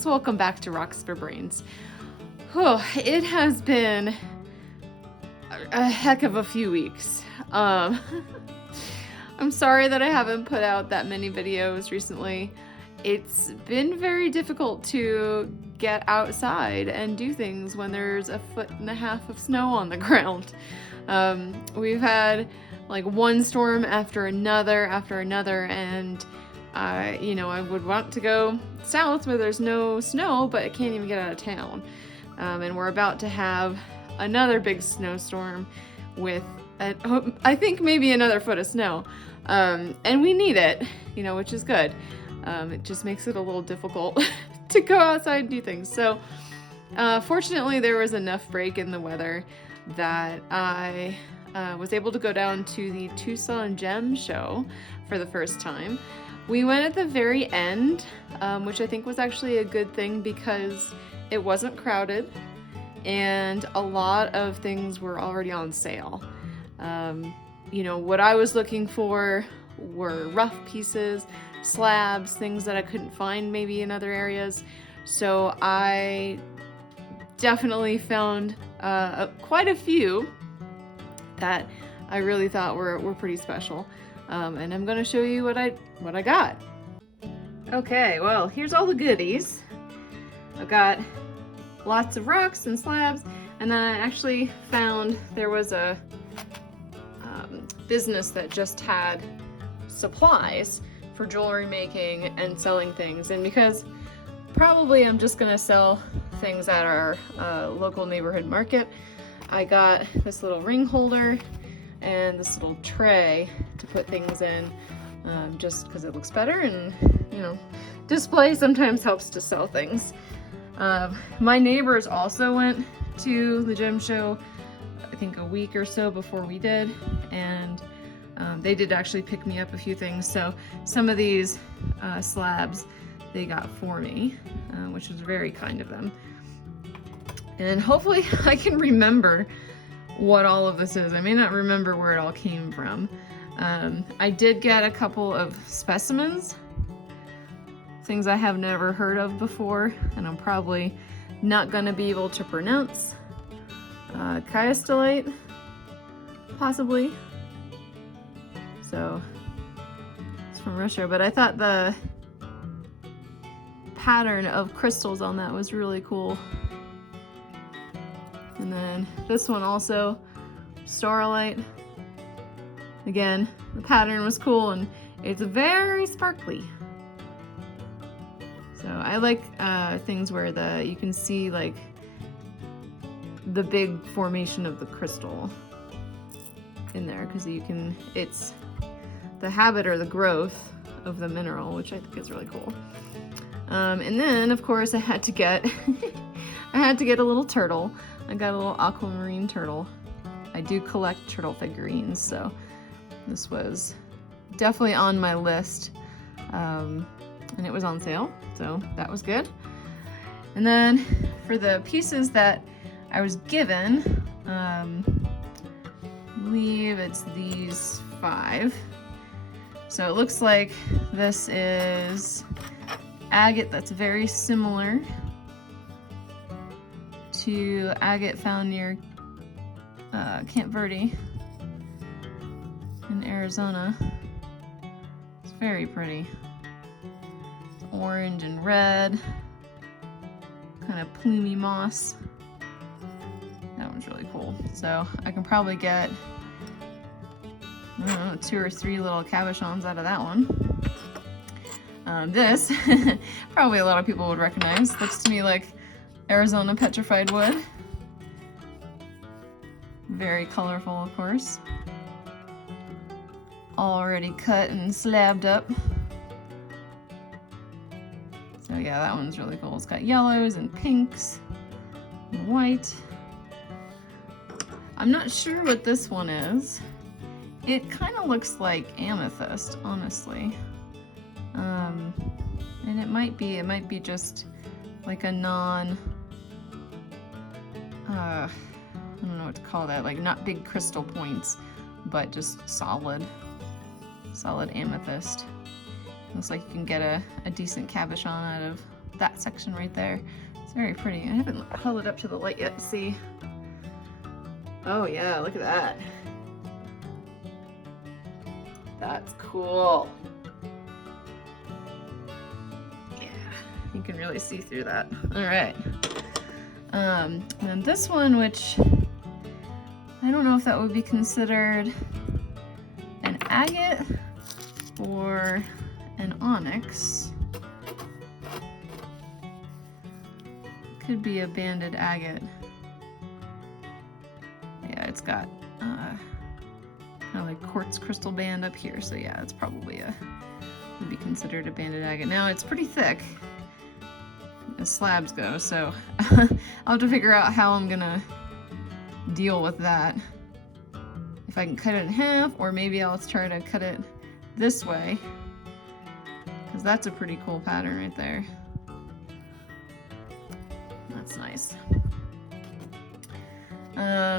friends, welcome back to Rocks for Brains. Whew, it has been a heck of a few weeks. I'm sorry that I haven't put out that many videos recently. It's been very difficult to get outside and do things when there's 1.5 feet of snow on the ground. We've had like one storm after another, and I would want to go south where there's no snow, but I can't even get out of town. And we're about to have another big snowstorm with, I think, maybe another foot of snow. And we need it, which is good. It just makes it a little difficult to go outside and do things. So, fortunately, there was enough break in the weather that I was able to go down to the Tucson Gem Show for the first time. We went at the very end, which I think was actually a good thing because it wasn't crowded and a lot of things were already on sale. What I was looking for were rough pieces, slabs, things that I couldn't find maybe in other areas. So I definitely found quite a few that I really thought were pretty special. And I'm gonna show you what I got. Okay, well, here's all the goodies. I've got lots of rocks and slabs, and then I actually found there was a business that just had supplies for jewelry making and selling things. And because probably I'm just gonna sell things at our local neighborhood market, I got this little ring holder and this little tray to put things in, just because it looks better, and display sometimes helps to sell things. My neighbors also went to the gem show, I think a week or so before we did, and they did actually pick me up a few things. So some of these slabs they got for me, which was very kind of them. And hopefully I can remember what all of this is. I may not remember where it all came from. I did get a couple of specimens, things I have never heard of before, and I'm probably not gonna be able to pronounce. Chiastolite, possibly. So it's from Russia, but I thought the pattern of crystals on that was really cool. And then this one also, starlight. Again, the pattern was cool and it's very sparkly. So I like things where you can see like the big formation of the crystal in there, because it's the habit or the growth of the mineral, which I think is really cool. And then of course I had to get a little turtle. I got a little aquamarine turtle. I do collect turtle figurines, so this was definitely on my list. And it was on sale, so that was good. And then for the pieces that I was given, I believe it's these 5. So it looks like this is agate that's very similar to agate found near Camp Verde in Arizona. It's very pretty. It's orange and red, kind of plumy moss. That one's really cool. So I can probably get, I don't know, 2 or 3 little cabochons out of that one. This, probably a lot of people would recognize. Looks to me like Arizona petrified wood. Very colorful, of course. Already cut and slabbed up. So yeah, that one's really cool. It's got yellows and pinks and white. I'm not sure what this one is. It kind of looks like amethyst, honestly. And it might be just like a non, I don't know what to call that, like not big crystal points, but just solid amethyst. Looks like you can get a decent cabochon out of that section right there. It's very pretty. I haven't held it up to the light yet to see. Oh yeah, look at that. That's cool. Yeah, you can really see through that. All right. And then this one, which I don't know if that would be considered an agate or an onyx. Could be a banded agate. Yeah, it's got kind of like quartz crystal band up here, so yeah, it's probably would be considered a banded agate. Now it's pretty thick as slabs go, so I'll have to figure out how I'm gonna deal with that. If I can cut it in half, or maybe I'll try to cut it this way, because that's a pretty cool pattern right there. That's nice.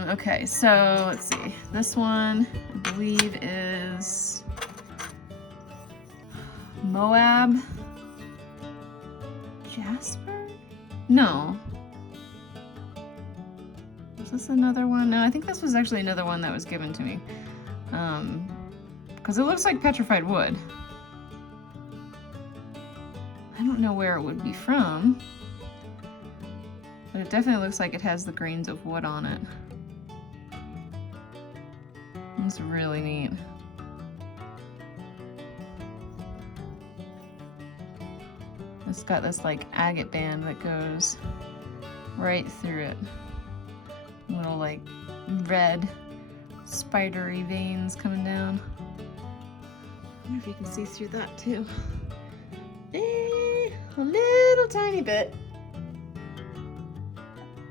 Okay, so let's see. This one, I believe, is Moab Jasper? No. Was this another one? No, I think this was actually another one that was given to me. Because it looks like petrified wood. I don't know where it would be from, but it definitely looks like it has the grains of wood on it. It's really neat. It's got this like agate band that goes right through it. Little like red spidery veins coming down. I wonder if you can see through that too. A little tiny bit.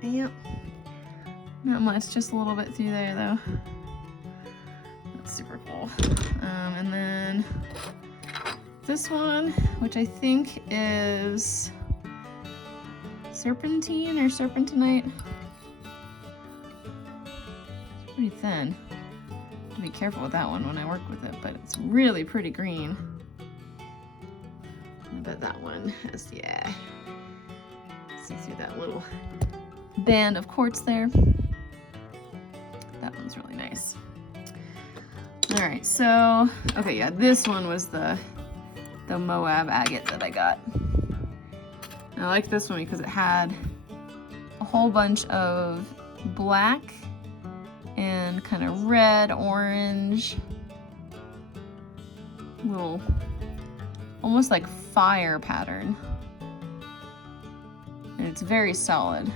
Yep. Not much, just a little bit through there though. That's super cool. And then this one, which I think is serpentine or serpentinite. It's pretty thin. Have to be careful with that one when I work with it, but it's really pretty green. I bet that one has, yeah. See through that little band of quartz there. That one's really nice. All right, so, okay, yeah, this one was the Moab agate that I got. And I like this one because it had a whole bunch of black and kind of red, orange, little, almost like fire pattern. And it's very solid.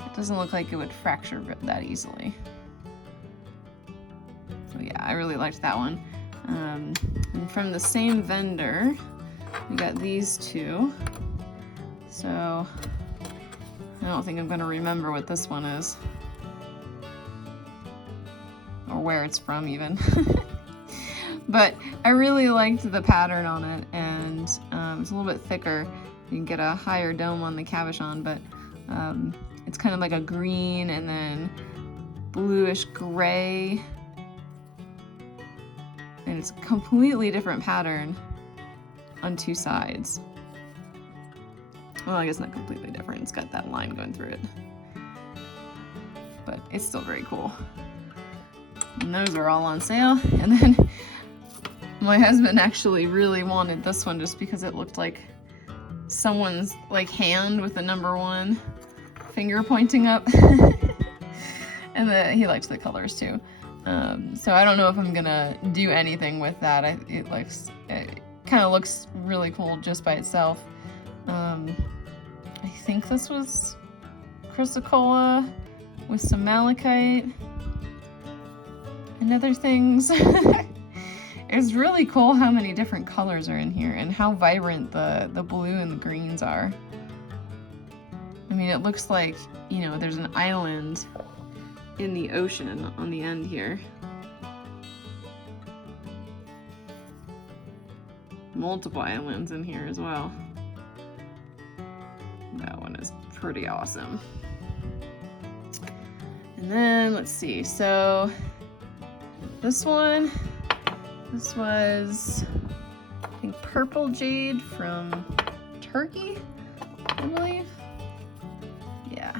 It doesn't look like it would fracture that easily. So yeah, I really liked that one. And from the same vendor, we got these two. So I don't think I'm gonna remember what this one is. Or where it's from even. But I really liked the pattern on it, and it's a little bit thicker. You can get a higher dome on the cabochon, but it's kind of like a green and then bluish gray. And it's a completely different pattern on two sides. Well, I guess not completely different. It's got that line going through it. But it's still very cool. And those are all on sale. And then my husband actually really wanted this one just because it looked like someone's like hand with the #1 finger pointing up. And he liked the colors too. So I don't know if I'm gonna do anything with that. It kind of looks really cool just by itself. I think this was chrysocolla with some malachite and other things. It's really cool how many different colors are in here and how vibrant the blue and the greens are. I mean, it looks like, you know, there's an island in the ocean on the end here. Multiple islands in here as well. That one is pretty awesome. And then let's see, so this one, this was, I think, purple jade from turkey, I believe. Yeah.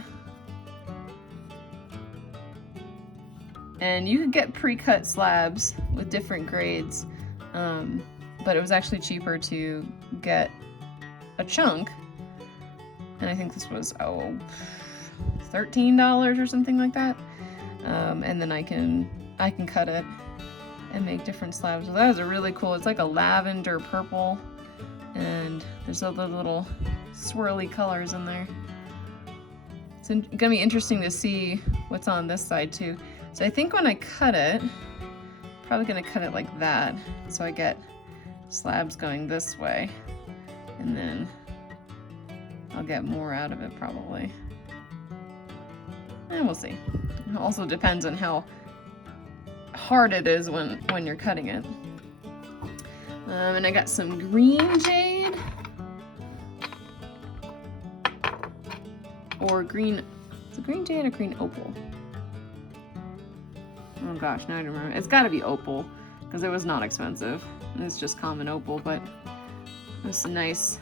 And you could get pre-cut slabs with different grades, but it was actually cheaper to get a chunk. And I think this was, $13 or something like that. And then I can cut it and make different slabs. So that was a really cool, it's like a lavender purple, and there's all the little swirly colors in there. It's gonna be interesting to see what's on this side too. So I think when I cut it, probably gonna cut it like that, so I get slabs going this way, and then I'll get more out of it probably. And we'll see. It also depends on how hard it is when you're cutting it. And I got some green jade. Or green, is it green jade or green opal? Oh gosh, now I don't remember. It's gotta be opal, because it was not expensive. And it's just common opal, but it's a nice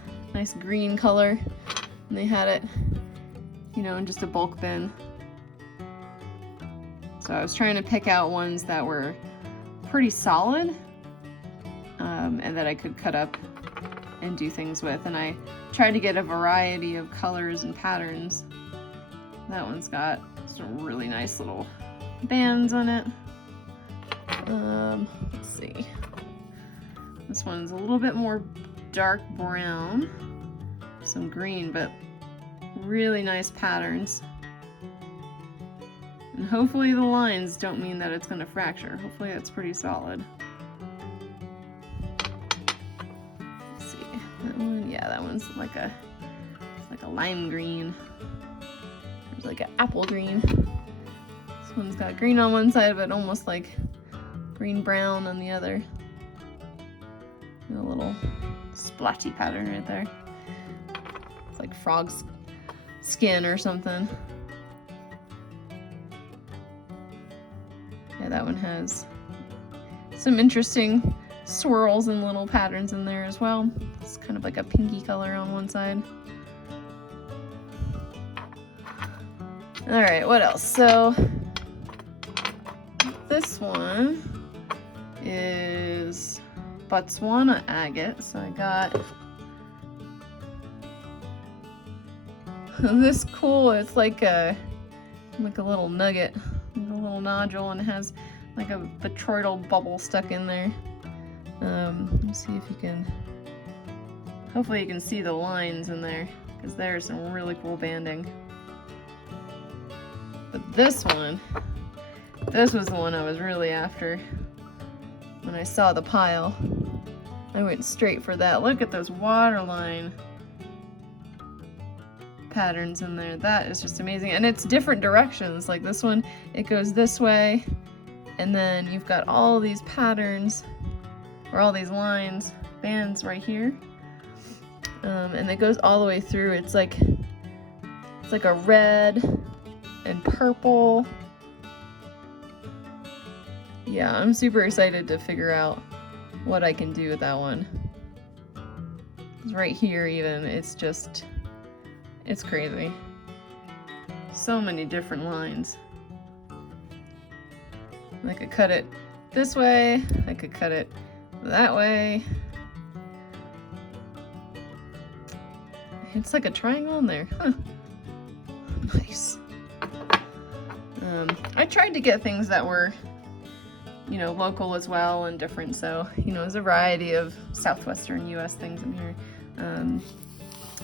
green color. And they had it, you know, in just a bulk bin. So I was trying to pick out ones that were pretty solid, and that I could cut up and do things with. And I tried to get a variety of colors and patterns. That one's got some really nice little bands on it. Let's see. This one's a little bit more dark brown, some green, but really nice patterns. And hopefully the lines don't mean that it's going to fracture. Hopefully it's pretty solid. Let's see. That one, yeah, that one's like a lime green. There's like an apple green. This one's got green on one side, but almost like green brown on the other. And a little splotchy pattern right there. It's like frog's skin or something. Yeah, that one has some interesting swirls and little patterns in there as well. It's kind of like a pinky color on one side. All right, what else? So this one is Botswana agate. So I got this cool, it's like a little nugget, a little nodule, and it has like a botryoidal bubble stuck in there. Let me see if you can, hopefully you can see the lines in there, because there's some really cool banding. But this was the one I was really after. When I saw the pile, I went straight for that. Look at those waterline patterns in there. That is just amazing. And it's different directions. Like this one, it goes this way, and then you've got all these patterns, or all these lines, bands right here. And it goes all the way through. It's like a red and purple. Yeah, I'm super excited to figure out what I can do with that one. 'Cause right here even, it's crazy. So many different lines. I could cut it this way, I could cut it that way. It's like a triangle in there, huh? Nice. I tried to get things that were, you know, local as well and different, so, you know, there's a variety of southwestern US things in here.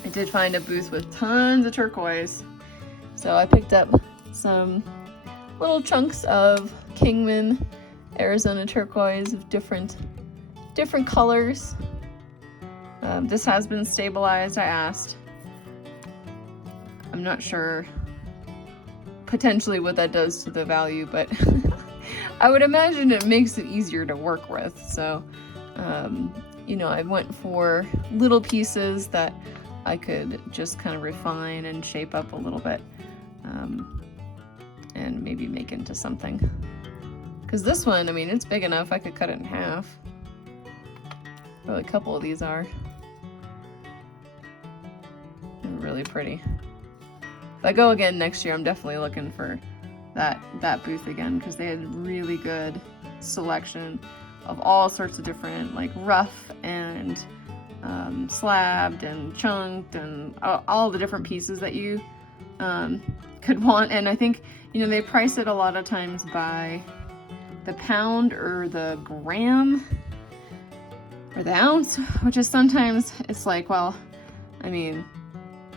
I did find a booth with tons of turquoise, so I picked up some little chunks of Kingman Arizona turquoise of different colors. This has been stabilized, I asked. I'm not sure potentially what that does to the value, but I would imagine it makes it easier to work with. So, you know, I went for little pieces that I could just kind of refine and shape up a little bit, and maybe make into something. Because this one, I mean, it's big enough, I could cut it in half. Probably a couple of these are. really pretty. If I go again next year, I'm definitely looking for that booth again, because they had really good selection of all sorts of different, like rough and slabbed and chunked and all the different pieces that you could want. And I think, you know, they price it a lot of times by the pound or the gram or the ounce, which is sometimes it's like, well, I mean,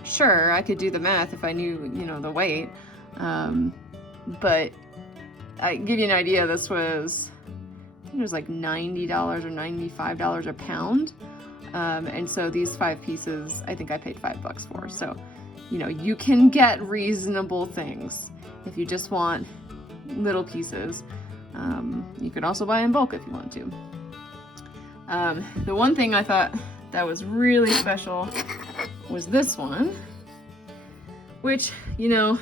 sure, I could do the math if I knew, you know, the weight. But I give you an idea, this was, I think it was like $90 or $95 a pound. And so these 5 pieces, I think I paid $5 for. So, you know, you can get reasonable things if you just want little pieces. You could also buy in bulk if you want to. The one thing I thought that was really special was this one, which, you know,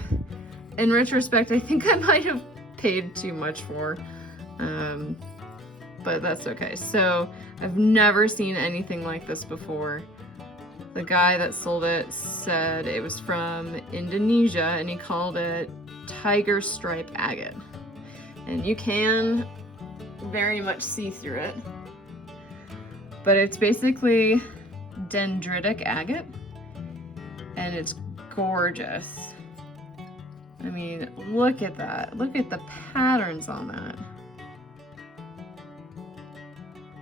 in retrospect, I think I might have paid too much for, but that's okay. So I've never seen anything like this before. The guy that sold it said it was from Indonesia, and he called it tiger stripe agate. And you can very much see through it, but it's basically dendritic agate, and it's gorgeous. I mean, look at that. Look at the patterns on that.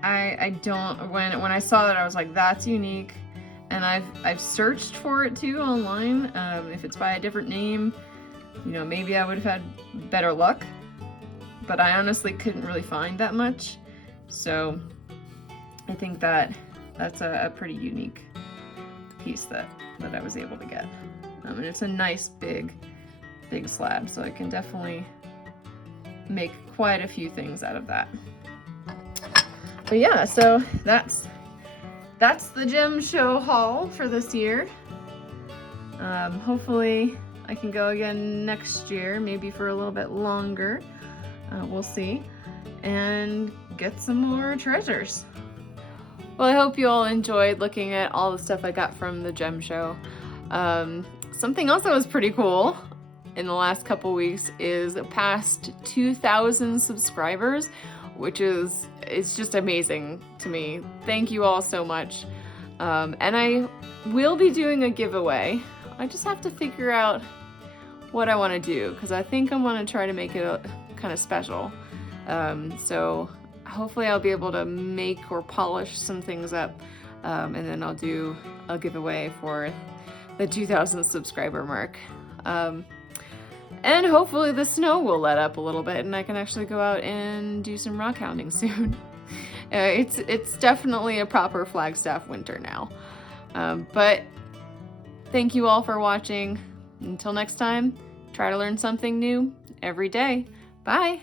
I don't, when I saw that, I was like, that's unique. And I've searched for it too online. If it's by a different name, you know, maybe I would have had better luck, but I honestly couldn't really find that much. So I think that that's a pretty unique piece that I was able to get. And it's a nice big slab, so I can definitely make quite a few things out of that. But yeah, so that's the gem show haul for this year. Hopefully I can go again next year, maybe for a little bit longer. We'll see, and get some more treasures. Well, I hope you all enjoyed looking at all the stuff I got from the gem show. Something else that was pretty cool in the last couple weeks is past 2,000 subscribers, which is, it's just amazing to me. Thank you all so much. And I will be doing a giveaway. I just have to figure out what I want to do, because I think I want to try to make it kind of special. So hopefully I'll be able to make or polish some things up, and then I'll do a giveaway for the 2,000 subscriber mark. And hopefully the snow will let up a little bit and I can actually go out and do some rock hounding soon. It's definitely a proper Flagstaff winter now. But thank you all for watching. Until next time, try to learn something new every day. Bye!